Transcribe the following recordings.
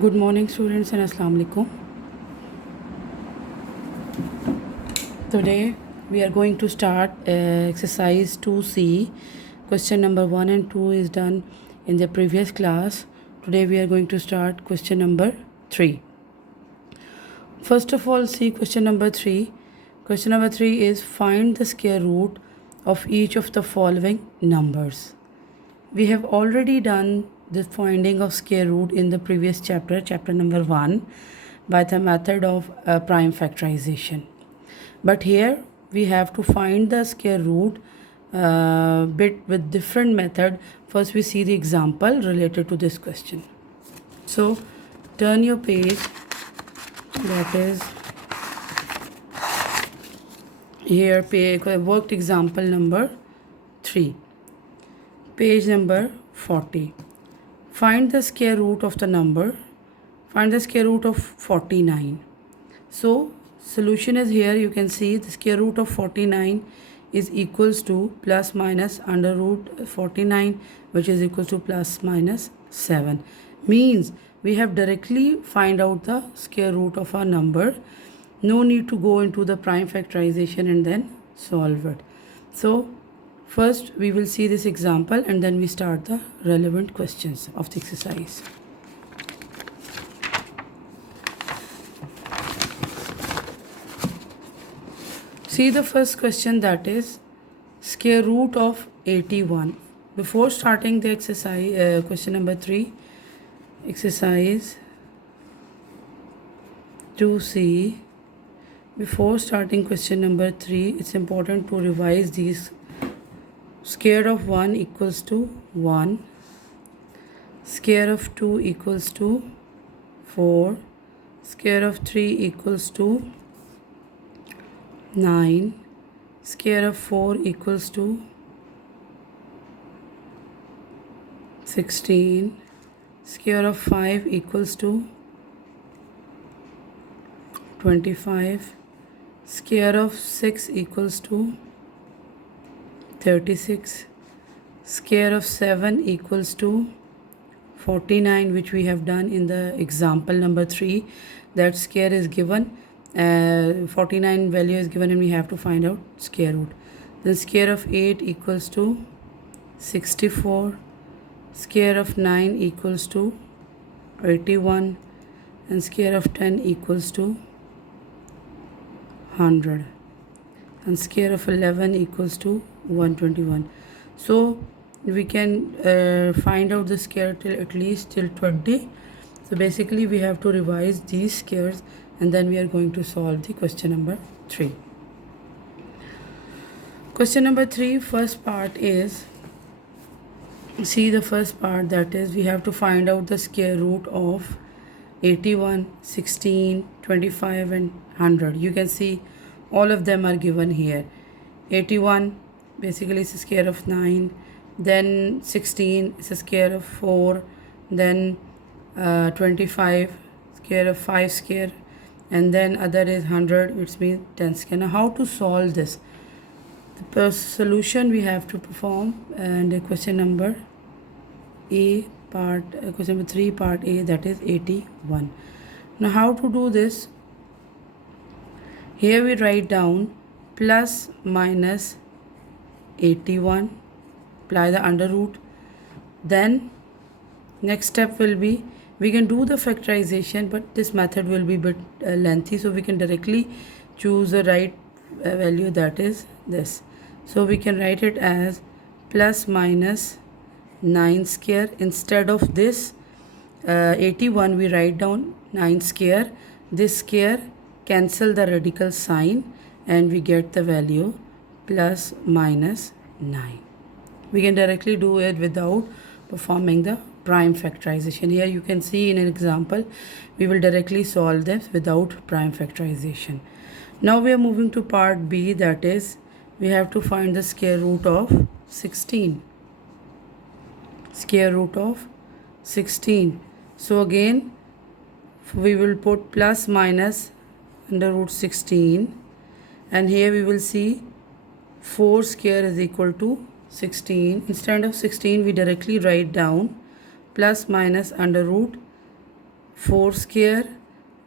Good morning, students, and Assalamu alaikum. Today we are going to start exercise 2C. Question number 1 and 2 is done in the previous class. Today we are going to start question number 3. First of all, see question number 3. Question number 3 is find the square root of each of the following numbers. We have already done the finding of square root in the previous chapter, chapter number 1, by the method of prime factorization. But here we have to find the square root bit with different method. First we see the example related to this question. So turn your page, that is here worked example number 3, page number 40. Find the square root of the number, find the square root of 49. So solution is here. You can see the square root of 49 is equals to plus minus under root 49, which is equals to plus minus 7. Means we have directly find out the square root of our number. No need to go into the prime factorization and then solve it. So first we will see this example and then we start the relevant questions of the exercise. See the first question, that is square root of 81. Before starting the exercise, question number 3, exercise 2C, before starting question number 3, it's important to revise these. Square of 1 equals to 1, square of 2 equals to 4, square of 3 equals to 9, square of 4 equals to 16, square of 5 equals to 25, square of 6 equals to 36, square of 7 equals to 49, which we have done in the example number 3. That square is given, 49 value is given and we have to find out square root. Then square of 8 equals to 64, square of 9 equals to 81, and square of 10 equals to 100, and square of 11 equals to 121. So we can find out the square till at least till 20. So basically we have to revise these squares and then we are going to solve the question number 3. Question number 3, first part is, see the first part, that is we have to find out the square root of 81, 16, 25 and 100. You can see all of them are given here. 81 basically is a square of 9, then 16 is a square of 4, then 25 square of 5 square, and then other is 100, which means 10 square. Now how to solve this? The solution we have to perform, and question number A part, question number 3 part A, that is 81. Now how to do this? Here we write down plus minus 81, apply the under root. Then next step will be, we can do the factorization, but this method will be a bit lengthy, so we can directly choose the right value, that is this. So we can write it as plus minus 9 square. Instead of this 81, we write down 9 square. This square cancel the radical sign and we get the value plus minus 9. We can directly do it without performing the prime factorization. Here you can see in an example we will directly solve this without prime factorization. Now we are moving to part B, that is we have to find the square root of 16. Square root of 16. So again we will put plus minus under root 16, and here we will see 4 square is equal to 16. Instead of 16 we directly write down plus minus under root 4 square,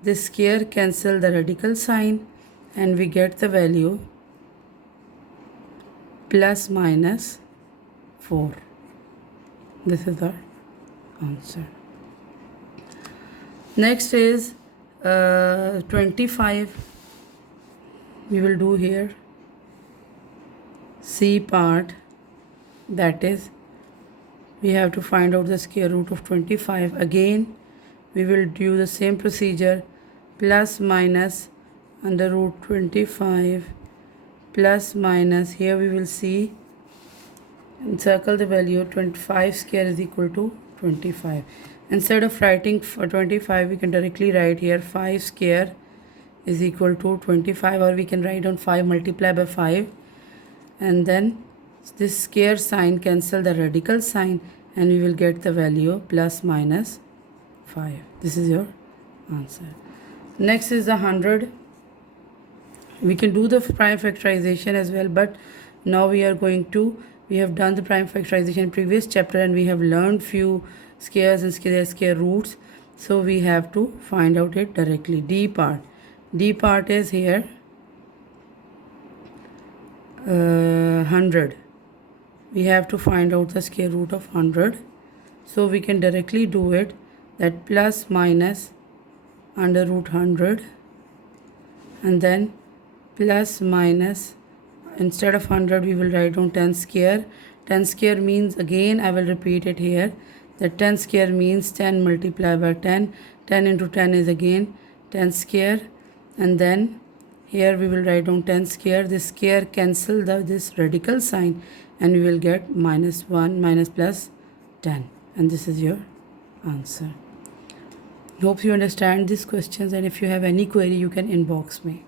this square cancel the radical sign and we get the value plus minus 4. This is our answer. Next is 25. We will do here C part, that is we have to find out the square root of 25. Again we will do the same procedure, plus minus under root 25 plus minus, here we will see encircle the value 25 square is equal to 25. Instead of writing for 25 we can directly write here 5 square is equal to 25, or we can write down 5 multiplied by 5, and then this square sign cancel the radical sign and we will get the value plus minus 5. This is your answer. Next is the 100. We can do the prime factorization as well, but now we have done the prime factorization in previous chapter and we have learned few squares and square roots, so we have to find out it directly. D part is here 100. We have to find out the square root of 100, so we can directly do it, that plus minus under root 100 and then plus minus, instead of 100 we will write down 10 square. 10 square means, again I will repeat it here, that 10 square means 10 multiplied by 10. 10 into 10 is again 10 square, and then here we will write down 10 square. This square cancel this radical sign and we will get minus 1 minus plus 10, and this is your answer. Hope you understand these questions, and if you have any query you can inbox me.